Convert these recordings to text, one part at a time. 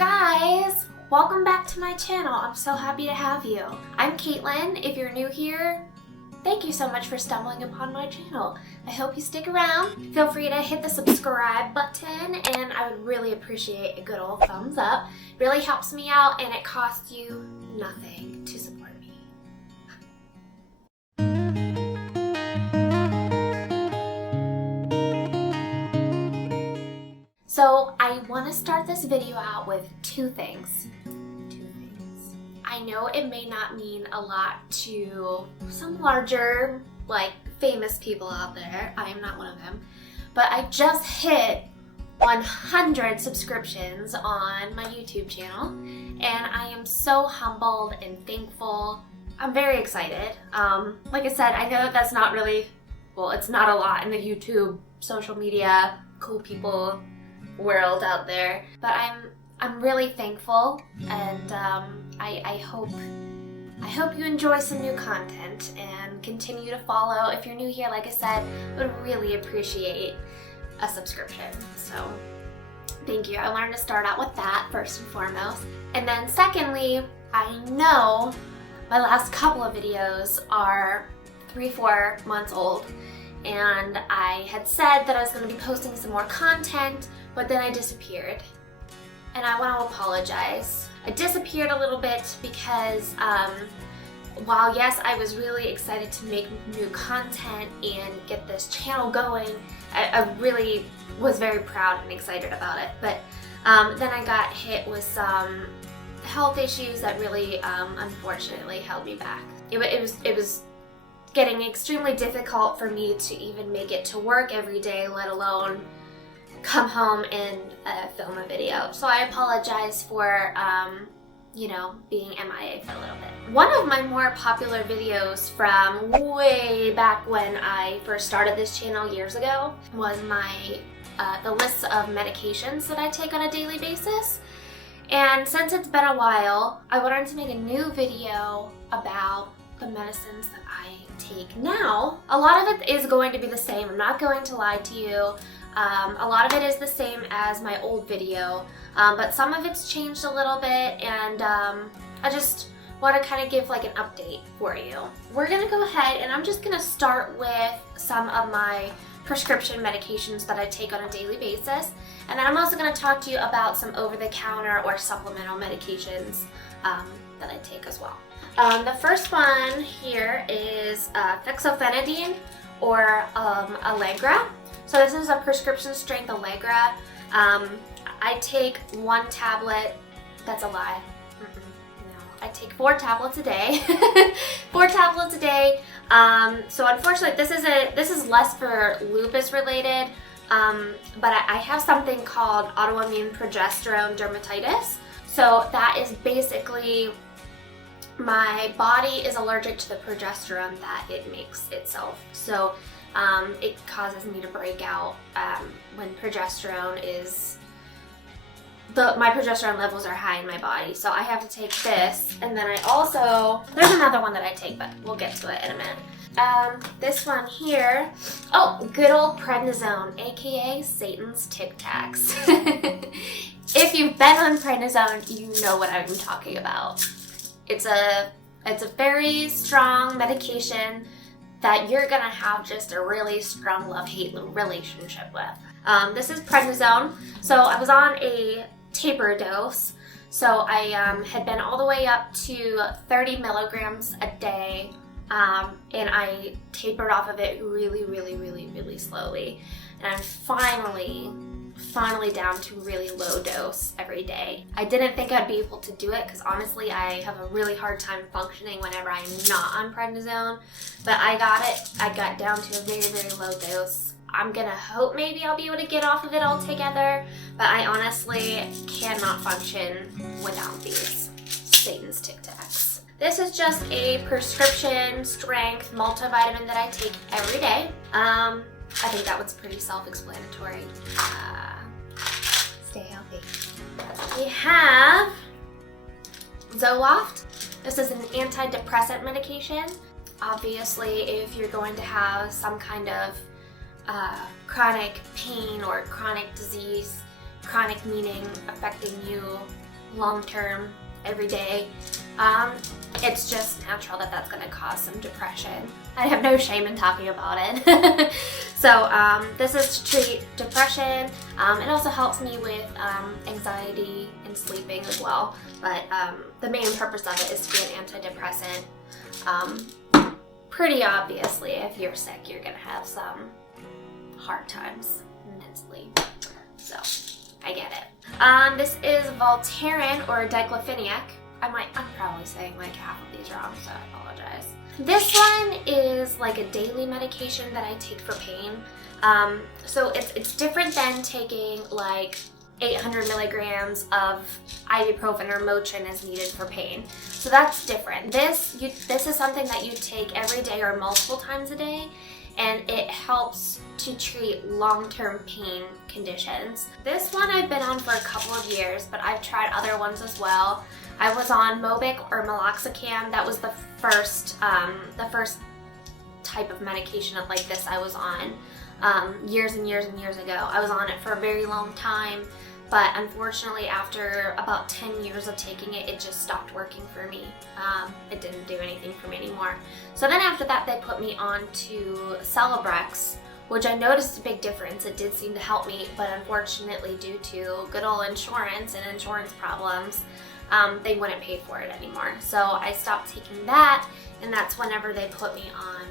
guys! Welcome back to my channel. I'm so happy to have you. I'm Caitlin. If you're new here, thank you so much for stumbling upon my channel. I hope you stick around. Feel free to hit the subscribe button and I would really appreciate a good old thumbs up. It really helps me out and it costs you nothing to support me. So I want to start this video out with two things. I know it may not mean a lot to some larger, famous people out there. I am not one of them. But I just hit 100 subscriptions on my YouTube channel. And I am so humbled and thankful. I'm very excited. Like I said, I know that that's not really, it's not a lot in the YouTube, social media, cool people world out there. But I'm really thankful, and I hope you enjoy some new content and continue to follow. If you're new here, like I said, I would really appreciate a subscription. So thank you. I learned to start out with that first and foremost. And then secondly, I know my last couple of videos are 3-4 months old, and I had said that I was going to be posting some more content, but then I disappeared. And I want to apologize. I disappeared a little bit because while yes, I was really excited to make new content and get this channel going, I really was very proud and excited about it. But then I got hit with some health issues that really unfortunately held me back. It was getting extremely difficult for me to even make it to work every day, let alone come home and film a video. So I apologize for, being MIA for a little bit. One of my more popular videos from way back when I first started this channel years ago was my the list of medications that I take on a daily basis. And since it's been a while, I wanted to make a new video about the medicines that I take now. A lot of it is going to be the same. I'm not going to lie to you. A lot of it is the same as my old video, but some of it's changed a little bit, and I just want to kind of give an update for you. We're going to go ahead and I'm just going to start with some of my prescription medications that I take on a daily basis, and then I'm also going to talk to you about some over-the-counter or supplemental medications that I take as well. The first one here is Fexofenadine or Allegra. So this is a prescription strength Allegra. I take one tablet. That's a lie. No, I take 4 tablets a day. 4 tablets a day. So unfortunately, this is less for lupus related. But I have something called Autoimmune Progesterone Dermatitis. So that is basically my body is allergic to the progesterone that it makes itself. So it causes me to break out when progesterone is, my progesterone levels are high in my body. So I have to take this, and then I also, there's another one that I take, but we'll get to it in a minute. This one here, good old Prednisone, aka Satan's Tic Tacs. If you've been on Prednisone, you know what I'm talking about. It's a very strong medication that you're gonna have just a really strong love-hate relationship with. This is Prednisone. So I was on a taper dose. So I had been all the way up to 30 milligrams a day, and I tapered off of it really, really, really, really slowly. And I'm finally down to really low dose every day. I didn't think I'd be able to do it because honestly I have a really hard time functioning whenever I'm not on prednisone, but I got it. I got down to a very, very low dose. I'm gonna hope maybe I'll be able to get off of it altogether, but I honestly cannot function without these Satan's Tic Tacs. This is just a prescription strength multivitamin that I take every day. I think that was pretty self-explanatory. Stay healthy. We have Zoloft. This is an antidepressant medication. Obviously, if you're going to have some kind of chronic pain or chronic disease, chronic meaning affecting you long-term, every day, it's just natural that that's going to cause some depression. I have no shame in talking about it. So this is to treat depression. It also helps me with anxiety and sleeping as well. But the main purpose of it is to be an antidepressant. Pretty obviously, if you're sick, you're going to have some hard times mentally. So I get it. This is Voltaren or Diclofenac. I'm probably saying like half of these wrong, so I apologize. This one is like a daily medication that I take for pain. So it's different than taking like 800 milligrams of ibuprofen or Motrin as needed for pain. So that's different. This is something that you take every day or multiple times a day, and it helps to treat long-term pain conditions. This one I've been on for a couple of years, but I've tried other ones as well. I was on Mobic or Meloxicam. That was the first type of medication like this I was on years and years and years ago. I was on it for a very long time, but unfortunately after about 10 years of taking it, it just stopped working for me. It didn't do anything for me anymore. So then after that they put me on to Celebrex, which I noticed a big difference. It did seem to help me, but unfortunately due to good old insurance and insurance problems, they wouldn't pay for it anymore. So I stopped taking that, and that's whenever they put me on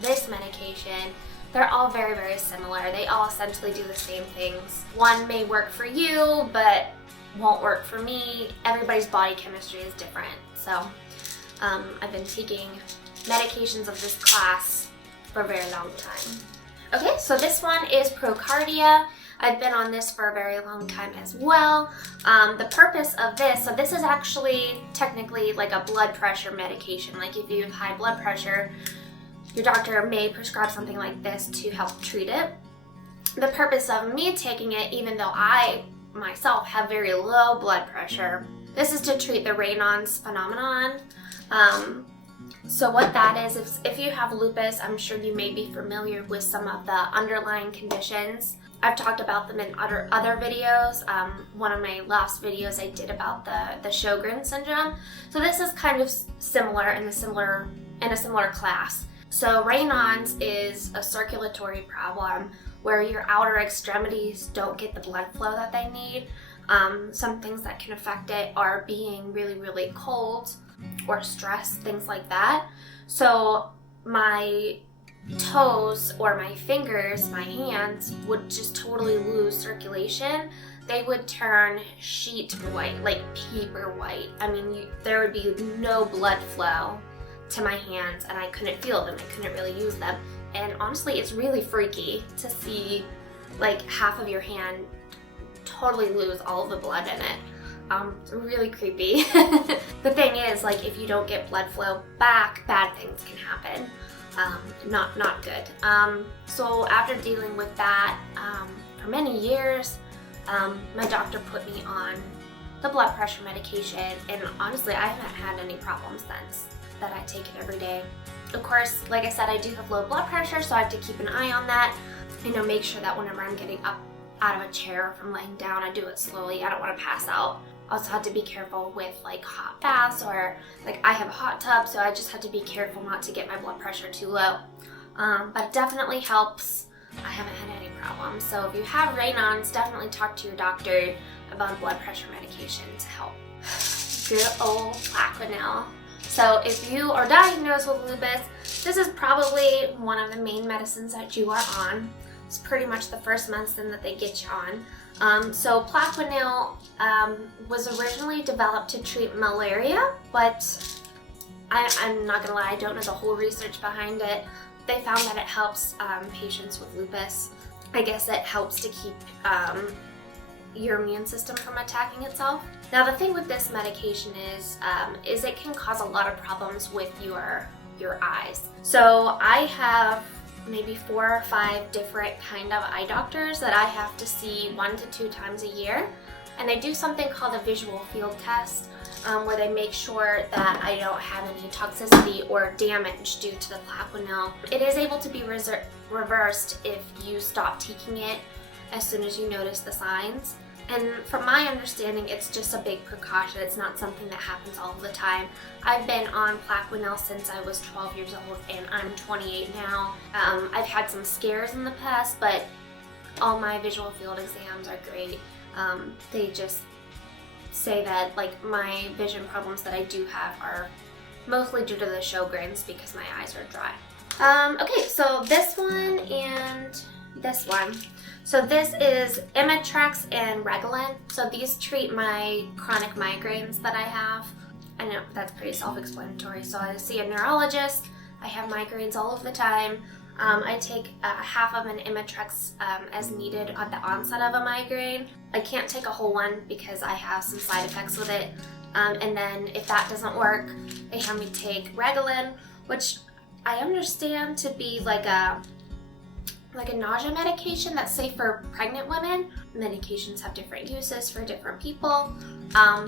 this medication. They're all very, very similar. They all essentially do the same things. One may work for you, but won't work for me. Everybody's body chemistry is different. So I've been taking medications of this class for a very long time. Okay, so this one is Procardia. I've been on this for a very long time as well. The purpose of this, so this is actually technically like a blood pressure medication. Like if you have high blood pressure, your doctor may prescribe something like this to help treat it. The purpose of me taking it, even though I myself have very low blood pressure, this is to treat the Raynaud's phenomenon. So what that is, if you have lupus, I'm sure you may be familiar with some of the underlying conditions. I've talked about them in other videos. One of my last videos I did about the Sjogren syndrome. So this is kind of similar in a similar class. So Raynaud's is a circulatory problem where your outer extremities don't get the blood flow that they need. Some things that can affect it are being really, really cold or stress, things like that. So my toes or my fingers, my hands would just totally lose circulation. They would turn sheet white, like paper white. I mean, there would be no blood flow to my hands, and I couldn't feel them. I couldn't really use them. And honestly, it's really freaky to see like half of your hand totally lose all of the blood in it. It's really creepy. The thing is, like, if you don't get blood flow back, bad things can happen. Not good. So after dealing with that for many years, my doctor put me on the blood pressure medication, and honestly, I haven't had any problems since that I take it every day. Of course, like I said, I do have low blood pressure, so I have to keep an eye on that. Make sure that whenever I'm getting up out of a chair from laying down, I do it slowly. I don't want to pass out. Also have to be careful with like hot baths, or like I have a hot tub, so I just have to be careful not to get my blood pressure too low. But it definitely helps. I haven't had any problems. So if you have Raynaud's, definitely talk to your doctor about a blood pressure medication to help. Good old Plaquenil. So if you are diagnosed with lupus, this is probably one of the main medicines that you are on. It's pretty much the first medicine that they get you on. So Plaquenil was originally developed to treat malaria, but I'm not gonna lie, I don't know the whole research behind it. They found that it helps patients with lupus. I guess it helps to keep your immune system from attacking itself. Now the thing with this medication is it can cause a lot of problems with your eyes. So I have maybe 4 or 5 different kind of eye doctors that I have to see 1 to 2 times a year, and they do something called a visual field test, where they make sure that I don't have any toxicity or damage due to the Plaquenil. It is able to be reversed if you stop taking it as soon as you notice the signs. And from my understanding, it's just a big precaution. It's not something that happens all the time. I've been on Plaquenil since I was 12 years old, and I'm 28 now. I've had some scares in the past, but all my visual field exams are great. They just say that like my vision problems that I do have are mostly due to the Sjogren's because my eyes are dry. Okay, so this one and this one. So this is Imitrex and Reglan. So these treat my chronic migraines that I have. I know that's pretty self-explanatory. So I see a neurologist. I have migraines all of the time. I take half of an Imitrex as needed at the onset of a migraine. I can't take a whole one because I have some side effects with it. And then if that doesn't work, they have me take Reglan, which I understand to be like a nausea medication that's safe for pregnant women. Medications have different uses for different people.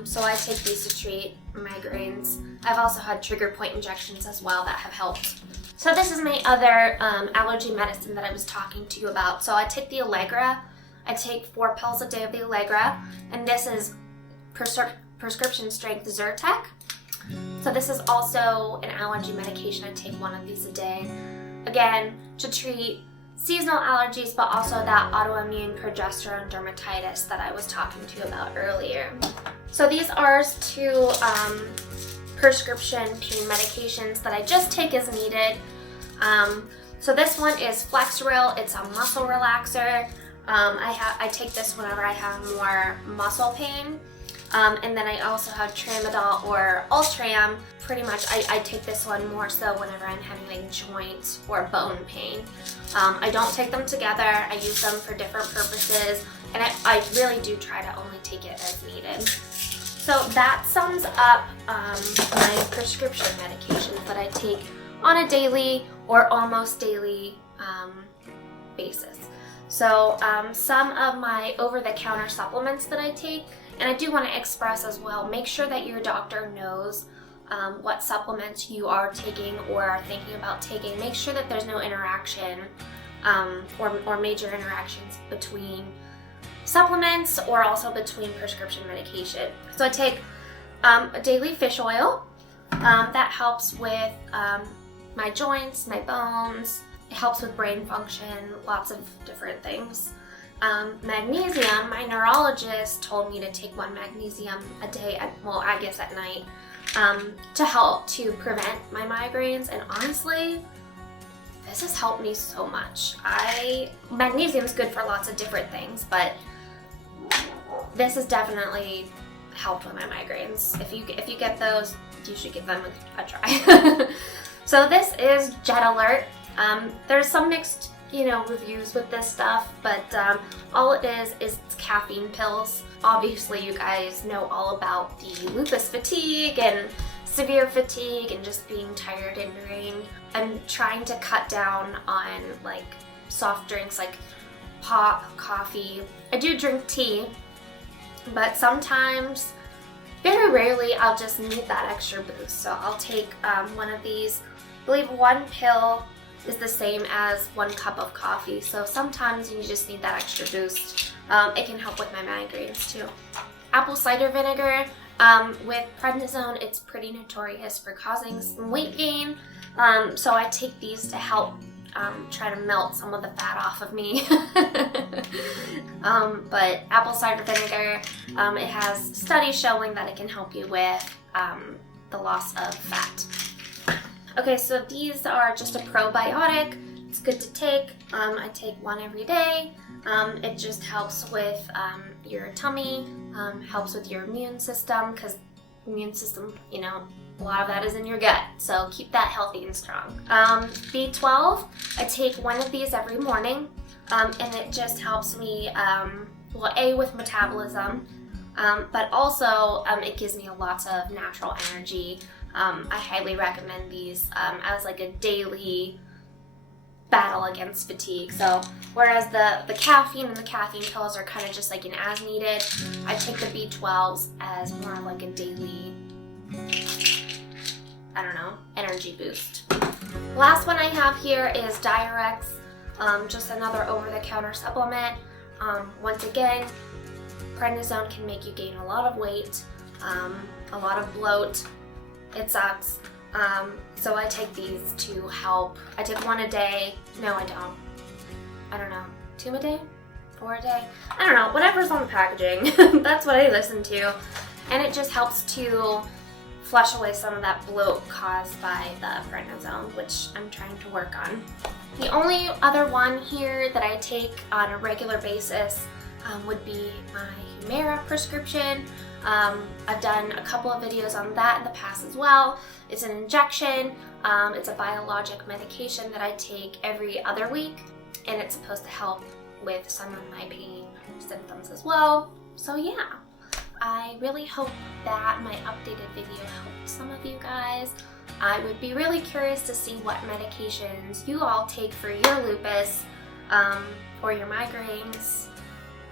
So I take these to treat migraines. I've also had trigger point injections as well that have helped. So this is my other allergy medicine that I was talking to you about. So I take the Allegra. I take 4 pills a day of the Allegra, and this is prescription strength Zyrtec. So this is also an allergy medication. I take 1 of these a day. Again, to treat seasonal allergies, but also that autoimmune progesterone dermatitis that I was talking to you about earlier. So these are 2 prescription pain medications that I just take as needed. So this one is Flexeril. It's a muscle relaxer. I take this whenever I have more muscle pain. And then I also have Tramadol or Ultram. Pretty much I take this one more so whenever I'm having like joint or bone pain. I don't take them together. I use them for different purposes, and I really do try to only take it as needed. So that sums up my prescription medications that I take on a daily or almost daily basis. So some of my over-the-counter supplements that I take, and I do want to express as well, make sure that your doctor knows what supplements you are taking or are thinking about taking. Make sure that there's no interaction or major interactions between supplements or also between prescription medication. So I take a daily fish oil that helps with my joints, my bones. It helps with brain function, lots of different things. Magnesium, my neurologist told me to take 1 magnesium a day, I guess at night, to help to prevent my migraines. And honestly, this has helped me so much. Magnesium is good for lots of different things, but this has definitely helped with my migraines. If you get those, you should give them a try. So this is Jet Alert. There's some mixed reviews with this stuff, but all it is caffeine pills. Obviously you guys know all about the lupus fatigue and severe fatigue and just being tired and drained. I'm trying to cut down on like soft drinks like pop, coffee. I do drink tea, but sometimes, very rarely, I'll just need that extra boost. So I'll take 1 of these. I believe 1 pill is the same as 1 cup of coffee. So sometimes you just need that extra boost. It can help with my migraines too. Apple cider vinegar with prednisone, it's pretty notorious for causing some weight gain. So I take these to help try to melt some of the fat off of me. But apple cider vinegar, it has studies showing that it can help you with the loss of fat. Okay, so these are just a probiotic. It's good to take. I take 1 every day. It just helps with your tummy, helps with your immune system, because immune system, a lot of that is in your gut. So keep that healthy and strong. B12, I take 1 of these every morning, and it just helps me, with metabolism, but also it gives me lots of natural energy. I highly recommend these as like a daily battle against fatigue. So whereas the caffeine and the caffeine pills are kind of just like an as needed, I take the B12s as more of like a daily, energy boost. Last one I have here is Diurex, just another over-the-counter supplement. Once again, Prednisone can make you gain a lot of weight, a lot of bloat. It sucks. So I take these to help. I take 1 a day. No, I don't. I don't know. 2 a day? 4 a day? I don't know. Whatever's on the packaging. That's what I listen to. And it just helps to flush away some of that bloat caused by the prednisone, which I'm trying to work on. The only other one here that I take on a regular basis would be my Humira prescription. I've done a couple of videos on that in the past as well. It's an injection. It's a biologic medication that I take every other week, and it's supposed to help with some of my pain symptoms as well. So yeah, I really hope that my updated video helped some of you guys. I would be really curious to see what medications you all take for your lupus, or your migraines,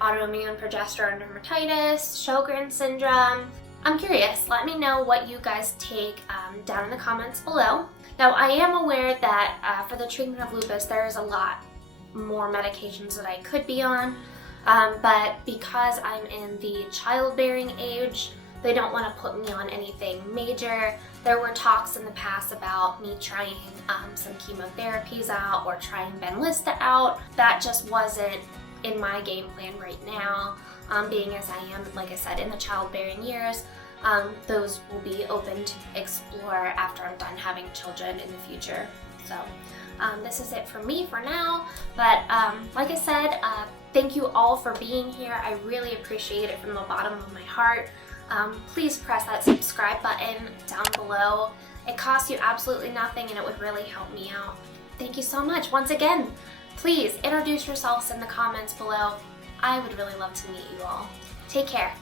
autoimmune progesterone dermatitis, Sjogren's syndrome. I'm curious. Let me know what you guys take down in the comments below. Now, I am aware that for the treatment of lupus, there is a lot more medications that I could be on, but because I'm in the childbearing age, they don't want to put me on anything major. There were talks in the past about me trying some chemotherapies out or trying Benlysta out. That just wasn't in my game plan right now, being as I am, like I said, in the childbearing years. Those will be open to explore after I'm done having children in the future. So this is it for me for now, but like I said, thank you all for being here. I really appreciate it from the bottom of my heart. Please press that subscribe button down below. It costs you absolutely nothing and it would really help me out. Thank you so much. Once again, please introduce yourselves in the comments below. I would really love to meet you all. Take care.